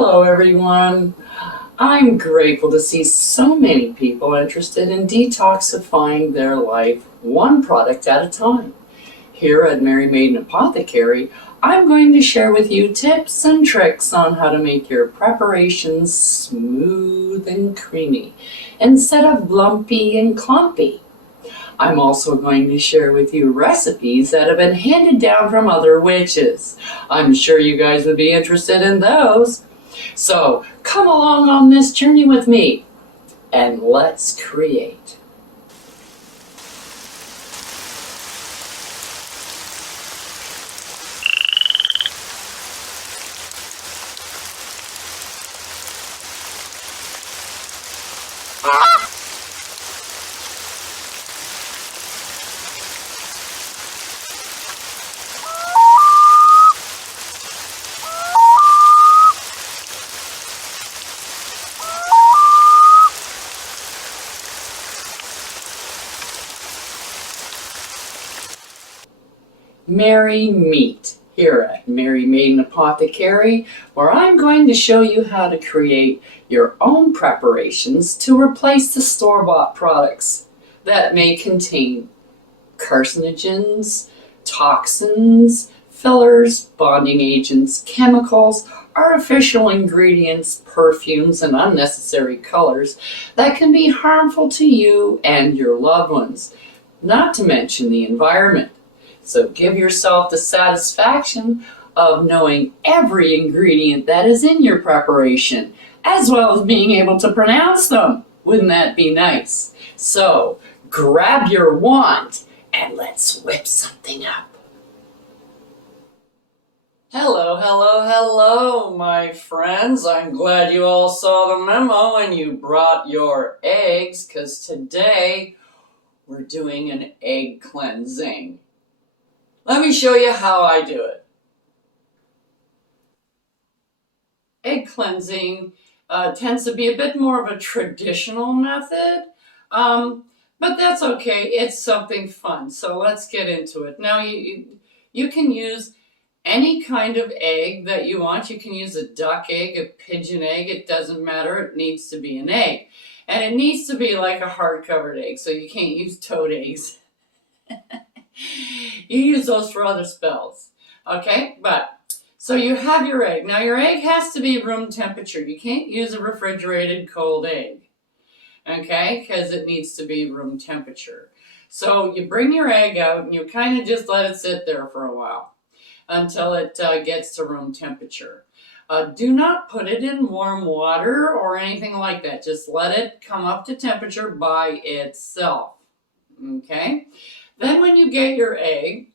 Hello everyone. I'm grateful to see so many people interested in detoxifying their life one product at a time. Here at Mary Maiden Apothecary, I'm going to share with you tips and tricks on how to make your preparations smooth and creamy instead of lumpy and clumpy. I'm also going to share with you recipes that have been handed down from other witches. I'm sure you guys would be interested in those. So come along on this journey with me and let's create. Merry Meet here at Mary Maiden Apothecary, where I'm going to show you how to create your own preparations to replace the store-bought products that may contain carcinogens, toxins, fillers, bonding agents, chemicals, artificial ingredients, perfumes, and unnecessary colors that can be harmful to you and your loved ones, not to mention the environment. So give yourself the satisfaction of knowing every ingredient that is in your preparation, as well as being able to pronounce them. Wouldn't that be nice? So grab your wand and let's whip something up. Hello, my friends. I'm glad you all saw the memo and you brought your eggs, because today we're doing an egg cleansing. Let me show you how I do it. Egg cleansing tends to be a bit more of a traditional method, but that's okay. It's something fun. So let's get into it. Now you can use any kind of egg that you want. You can use a duck egg, a pigeon egg. It doesn't matter. It needs to be an egg. And it needs to be like a hard-covered egg, so you can't use toad eggs. You use those for other spells, okay? So you have your egg. Now your egg has to be room temperature. You can't use a refrigerated cold egg, okay? Because it needs to be room temperature. So you bring your egg out and you kind of just let it sit there for a while until it gets to room temperature. Do not put it in warm water or anything like that. Just let it come up to temperature by itself, okay? Then when you get your egg,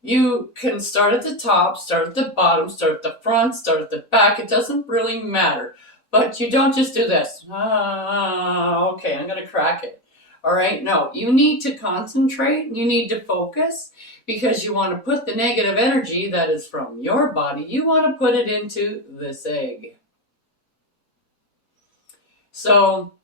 you can start at the top, start at the bottom, start at the front, start at the back. It doesn't really matter. But you don't just do this. Okay, I'm going to crack it. All right, no, you need to concentrate. You need to focus, because you want to put the negative energy that is from your body, you want to put it into this egg. So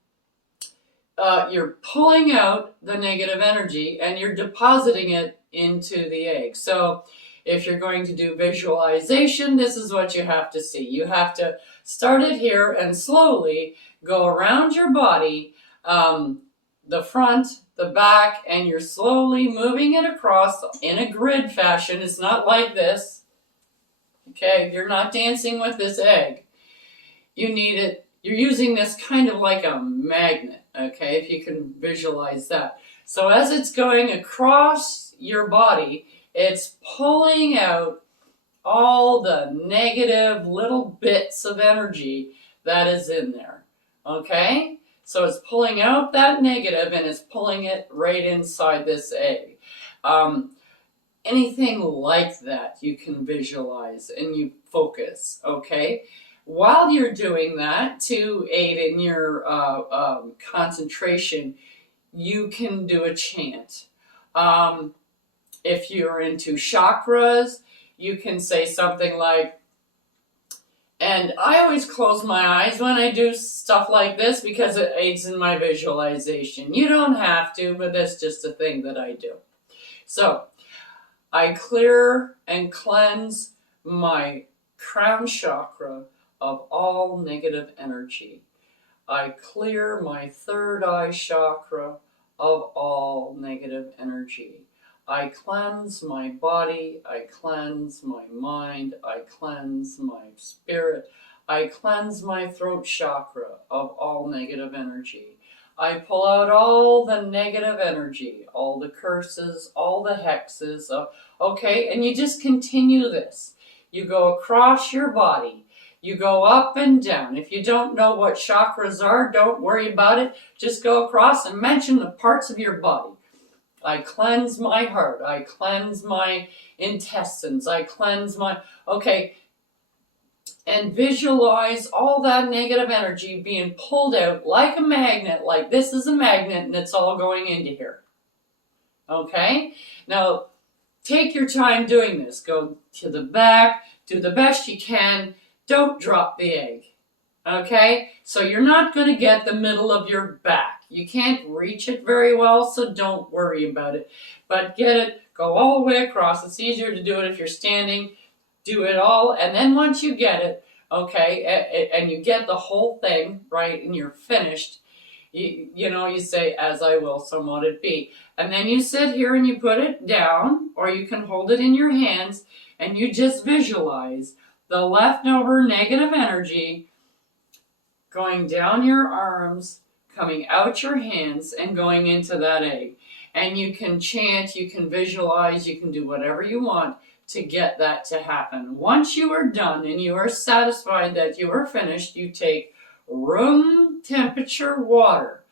you're pulling out the negative energy and you're depositing it into the egg. So if you're going to do visualization, this is what you have to see. You have to start it here and slowly go around your body, the front, the back, and you're slowly moving it across in a grid fashion. It's not like this. Okay, you're not dancing with this egg. You need it. You're using this kind of like a magnet, okay, if you can visualize that. So as it's going across your body, it's pulling out all the negative little bits of energy that is in there, okay? So it's pulling out that negative and it's pulling it right inside this egg. Anything like that you can visualize and you focus, okay? While you're doing that, to aid in your concentration, you can do a chant. If you're into chakras, you can say something like, and I always close my eyes when I do stuff like this because it aids in my visualization. You don't have to, but that's just a thing that I do. So I clear and cleanse my crown chakra, of all negative energy. I clear my third eye chakra of all negative energy. I cleanse my body, I cleanse my mind, I cleanse my spirit, I cleanse my throat chakra of all negative energy. I pull out all the negative energy, all the curses, all the hexes. Okay, and you just continue this. You go across your body. You go up and down. If you don't know what chakras are, don't worry about it. Just go across and mention the parts of your body. I cleanse my heart. I cleanse my intestines. I cleanse my... Okay, and visualize all that negative energy being pulled out like a magnet, like this is a magnet and it's all going into here. Okay? Now, take your time doing this. Go to the back, do the best you can. Don't drop the egg. Okay? So you're not going to get the middle of your back. You can't reach it very well, so don't worry about it. But get it, go all the way across. It's easier to do it if you're standing. Do it all, and then once you get it, okay, and you get the whole thing, right, and you're finished, you say, as I will, so mote it be. And then you sit here and you put it down, or you can hold it in your hands, and you just visualize the leftover negative energy going down your arms, coming out your hands, and going into that egg. And you can chant, you can visualize, you can do whatever you want to get that to happen. Once you are done and you are satisfied that you are finished, you take room temperature water.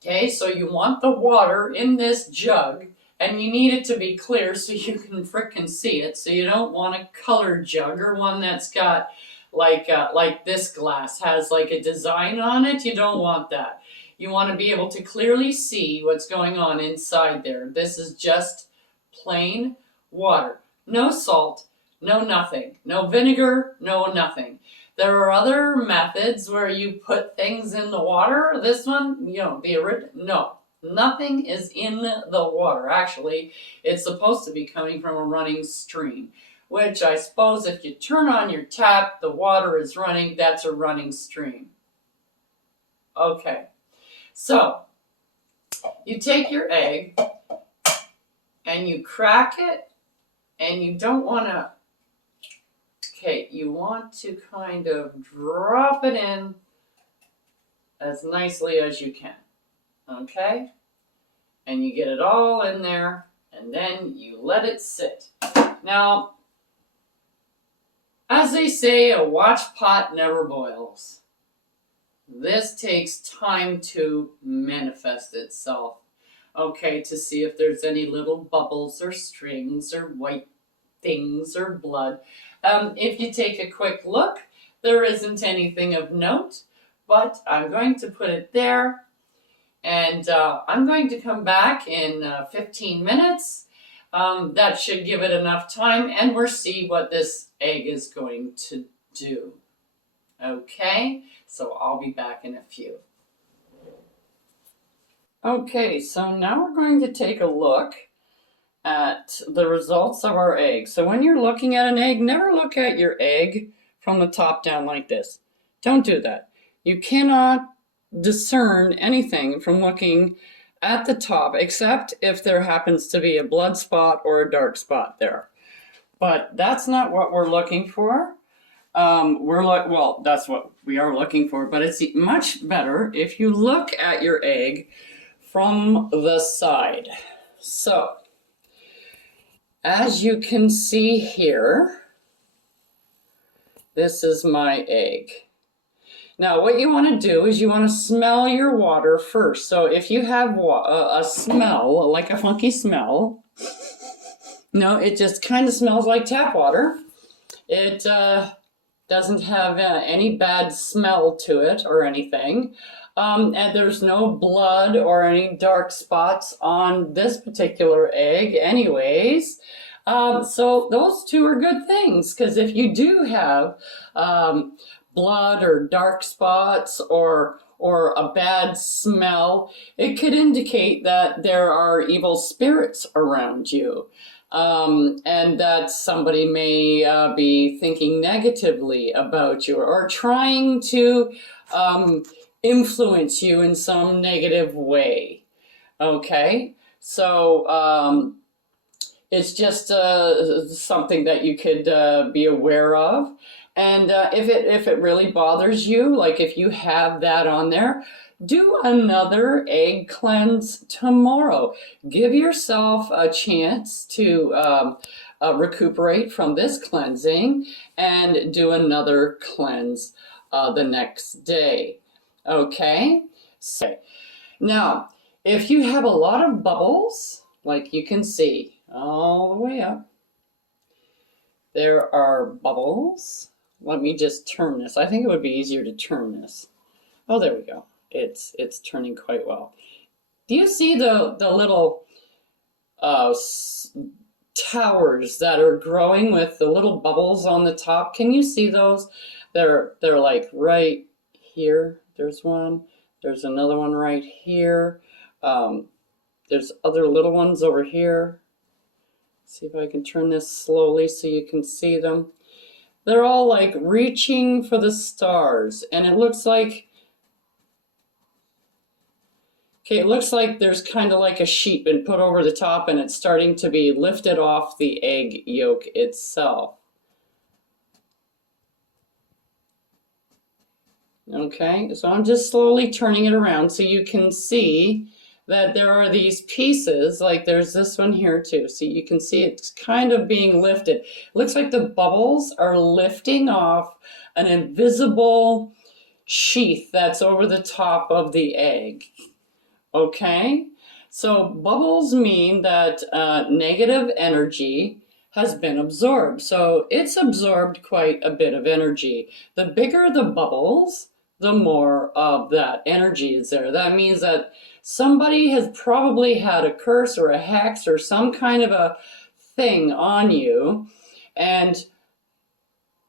Okay, so you want the water in this jug, and you need it to be clear so you can frickin' see it. So you don't want a colored jug or one that's got like this glass has like a design on it. You don't want that. You want to be able to clearly see what's going on inside there. This is just plain water. No salt, no nothing. No vinegar, no nothing. There are other methods where you put things in the water. This one, the original, no. Nothing is in the water. Actually, it's supposed to be coming from a running stream, which I suppose if you turn on your tap, the water is running. That's a running stream. Okay, so you take your egg and you crack it, and you don't want to, you want to kind of drop it in as nicely as you can, okay? And you get it all in there, and then you let it sit. Now, as they say, a watch pot never boils. This takes time to manifest itself. Okay, to see if there's any little bubbles or strings or white things or blood. If you take a quick look, there isn't anything of note, but I'm going to put it there, and I'm going to come back in 15 minutes. That should give it enough time, and we'll see what this egg is going to do. Okay, so I'll be back in a few. Okay, so now we're going to take a look at the results of our egg. So when you're looking at an egg, never look at your egg from the top down like this. Don't do that. You cannot discern anything from looking at the top, except if there happens to be a blood spot or a dark spot there. But that's not what we're looking for. That's what we are looking for, but it's much better if you look at your egg from the side. So, as you can see here, this is my egg. Now, what you want to do is you want to smell your water first. So if you have a smell, like a funky smell, no, it just kind of smells like tap water. It doesn't have any bad smell to it or anything. And there's no blood or any dark spots on this particular egg anyways. So those two are good things, because if you do have blood or dark spots or a bad smell, it could indicate that there are evil spirits around you. and that somebody may be thinking negatively about you or trying to influence you in some negative way. Okay, so it's just something that you could be aware of. And if it really bothers you, like if you have that on there, do another egg cleanse tomorrow. Give yourself a chance to recuperate from this cleansing and do another cleanse the next day. Okay? So, now, if you have a lot of bubbles, like you can see all the way up, there are bubbles. Let me just turn this. I think it would be easier to turn this. Oh, there we go. It's turning quite well. Do you see the little towers that are growing with the little bubbles on the top? Can you see those? They're like right here. There's one. There's another one right here. There's other little ones over here. See if I can turn this slowly so you can see them. They're all like reaching for the stars, and it looks like, okay, it looks like there's kind of like a sheet been put over the top and it's starting to be lifted off the egg yolk itself. Okay, so I'm just slowly turning it around so you can see that there are these pieces, like there's this one here too. So you can see it's kind of being lifted. It looks like the bubbles are lifting off an invisible sheath that's over the top of the egg. Okay, so bubbles mean that negative energy has been absorbed. So it's absorbed quite a bit of energy. The bigger the bubbles, the more of that energy is there. That means that somebody has probably had a curse or a hex or some kind of a thing on you, and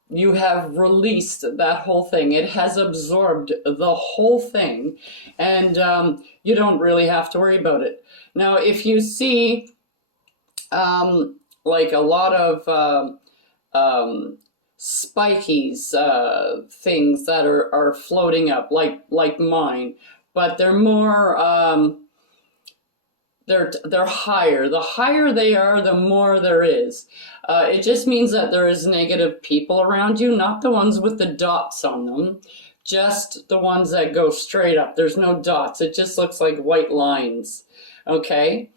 you have released that whole thing. It has absorbed the whole thing, and you don't really have to worry about it. Now, if you see like a lot of spikies, things that are floating up, like mine, but they're more they're higher. The higher they are, the more there is. It just means that there is negative people around you, not the ones with the dots on them, just the ones that go straight up. There's no dots. It just looks like white lines. Okay,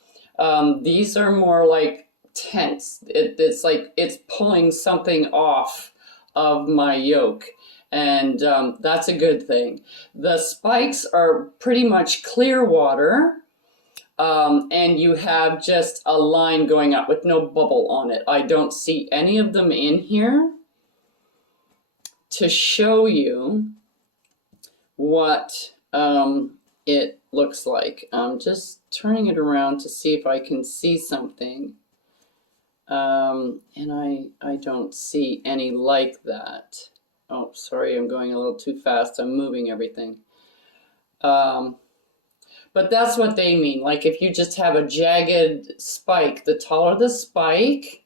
these are more like tense. It's like it's pulling something off of my yolk, and that's a good thing. The spikes are pretty much clear water, and you have just a line going up with no bubble on it. I don't see any of them in here to show you what it looks like. I'm just turning it around to see if I can see something. And I don't see any like that. Oh, sorry, I'm going a little too fast. I'm moving everything. But that's what they mean. Like if you just have a jagged spike, the taller the spike,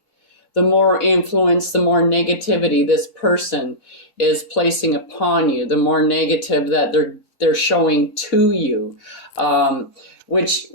the more influence, the more negativity this person is placing upon you, the more negative that they're showing to you. Which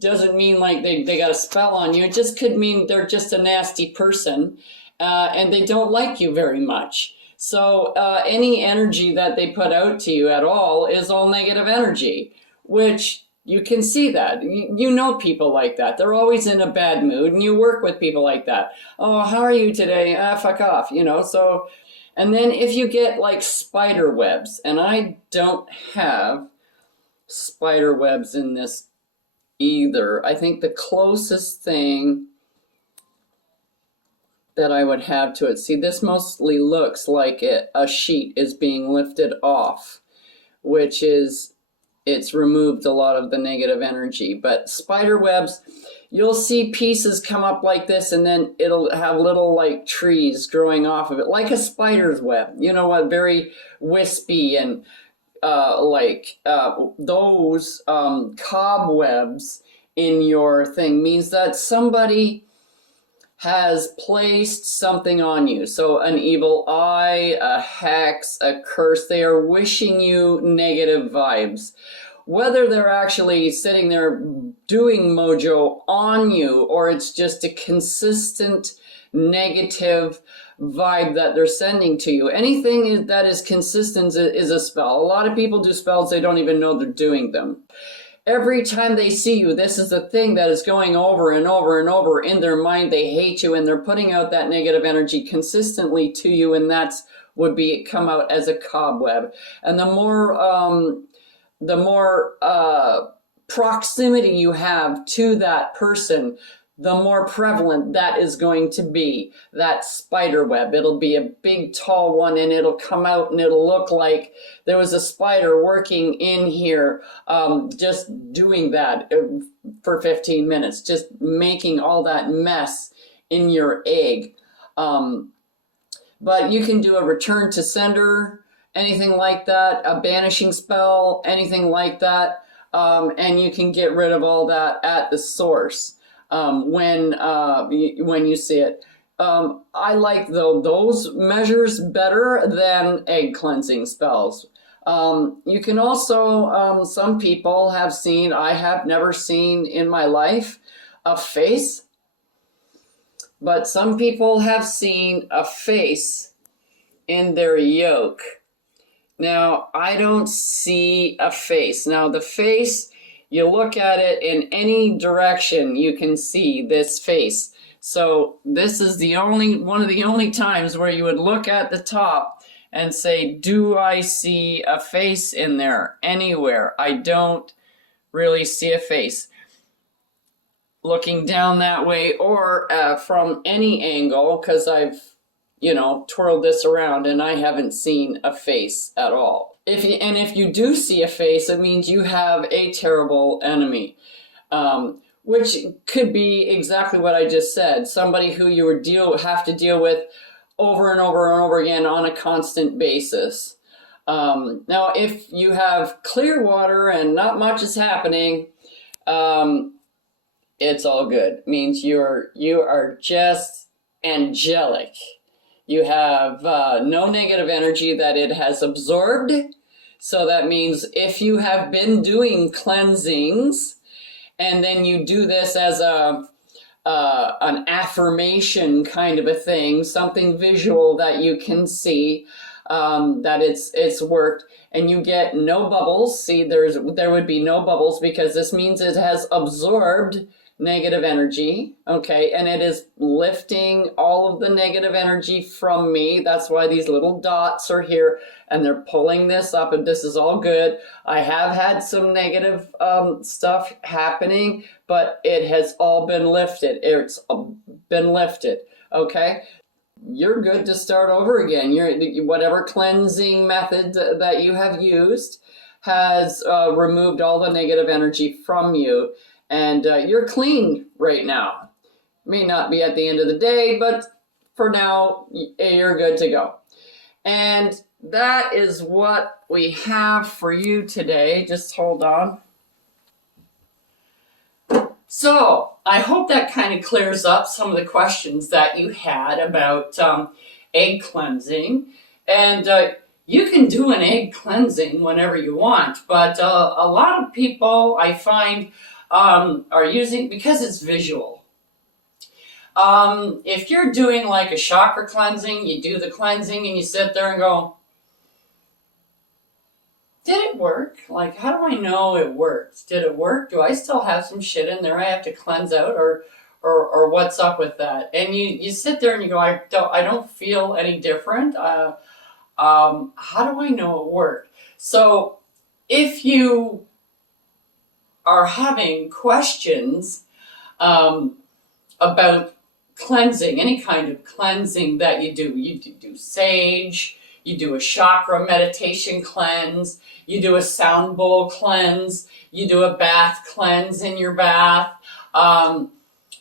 doesn't mean like they got a spell on you. It just could mean they're just a nasty person, and they don't like you very much. So any energy that they put out to you at all is all negative energy, which you can see that. You know people like that. They're always in a bad mood, and you work with people like that. Oh, how are you today? Fuck off, you know. So, and then if you get like spider webs, and I don't have spider webs in this either. I think the closest thing that I would have to it, see, this mostly looks like a sheet is being lifted off, which is, it's removed a lot of the negative energy. But spider webs, you'll see pieces come up like this, and then it'll have little like trees growing off of it, like a spider's web, you know what, very wispy, and those cobwebs in your thing means that somebody has placed something on you. So an evil eye, a hex, a curse, they are wishing you negative vibes. Whether they're actually sitting there doing mojo on you or it's just a consistent negative vibe that they're sending to you. Anything that is consistent is a spell. A lot of people do spells, they don't even know they're doing them. Every time they see you, this is the thing that is going over and over and over in their mind. They hate you and they're putting out that negative energy consistently to you, and that's would be come out as a cobweb. And the more proximity you have to that person, the more prevalent that is going to be, that spider web. It'll be a big tall one and it'll come out and it'll look like there was a spider working in here, just doing that for 15 minutes, just making all that mess in your egg. But you can do a return to sender, anything like that, a banishing spell, anything like that, and you can get rid of all that at the source. When you see it. I like those measures better than egg cleansing spells. You can also, some people have seen, I have never seen in my life, a face, but some people have seen a face in their yolk. Now, I don't see a face. Now, the face, you look at it in any direction, you can see this face. So this is one of the only times where you would look at the top and say, do I see a face in there anywhere? I don't really see a face. Looking down that way or from any angle, because I've, twirled this around and I haven't seen a face at all. If you do see a face, it means you have a terrible enemy, which could be exactly what I just said. Somebody who you would have to deal with over and over and over again on a constant basis. Now, if you have clear water and not much is happening, it's all good. It means you are just angelic. You have no negative energy that it has absorbed. So that means if you have been doing cleansings and then you do this as an affirmation kind of a thing, something visual that you can see that it's worked, and you get no bubbles. See, there would be no bubbles because this means it has absorbed negative energy, okay, and it is lifting all of the negative energy from me. That's why these little dots are here, and they're pulling this up, and this is all good. I have had some negative stuff happening, but it has all been lifted. It's been lifted, okay? You're good to start over again. Whatever cleansing method that you have used has removed all the negative energy from you. And you're clean right now. May not be at the end of the day, but for now, you're good to go. And that is what we have for you today. Just hold on. So I hope that kind of clears up some of the questions that you had about egg cleansing. And you can do an egg cleansing whenever you want, but a lot of people I find are using, because it's visual. If you're doing like a chakra cleansing, you do the cleansing and you sit there and go, did it work? Like, how do I know it worked? Did it work? Do I still have some shit in there I have to cleanse out, or what's up with that? And you sit there and you go, I don't feel any different. How do I know it worked? So if you are having questions about cleansing, any kind of cleansing that you do sage, you do a chakra meditation cleanse, you do a sound bowl cleanse, you do a bath cleanse in your bath,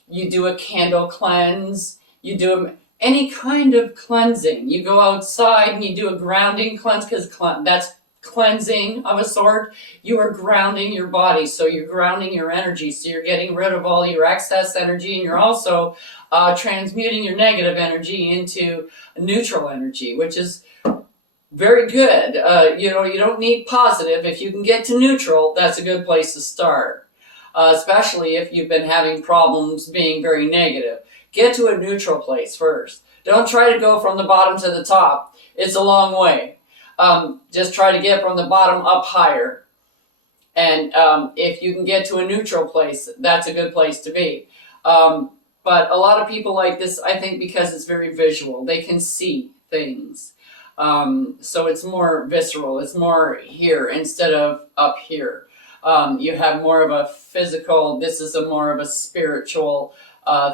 you do a candle cleanse, you do any kind of cleansing. You go outside and you do a grounding cleanse, because that's cleansing of a sort, you are grounding your body. So you're grounding your energy. So you're getting rid of all your excess energy, and you're also transmuting your negative energy into neutral energy, which is very good. You don't need positive. If you can get to neutral, that's a good place to start. Especially if you've been having problems being very negative. Get to a neutral place first. Don't try to go from the bottom to the top. It's a long way. Just try to get from the bottom up higher. And if you can get to a neutral place, that's a good place to be. But a lot of people like this, I think, because it's very visual. They can see things. So it's more visceral. It's more here instead of up here. You have more of a physical, this is a more of a spiritual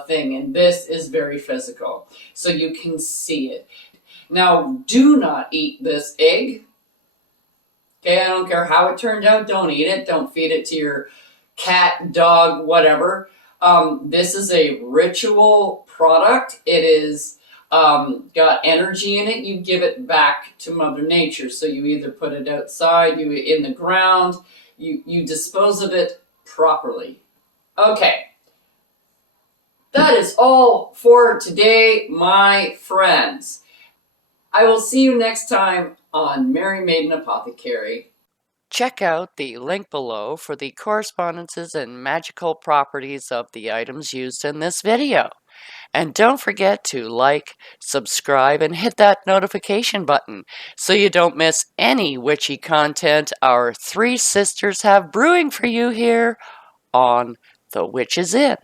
thing, and this is very physical. So you can see it. Now, do not eat this egg. Okay, I don't care how it turned out, don't eat it. Don't feed it to your cat, dog, whatever. This is a ritual product. It is got energy in it. You give it back to Mother Nature. So you either put it outside, you in the ground, you dispose of it properly. Okay, that is all for today, my friends. I will see you next time on Mary Maiden Apothecary. Check out the link below for the correspondences and magical properties of the items used in this video. And don't forget to like, subscribe, and hit that notification button so you don't miss any witchy content our three sisters have brewing for you here on The Witch's Inn.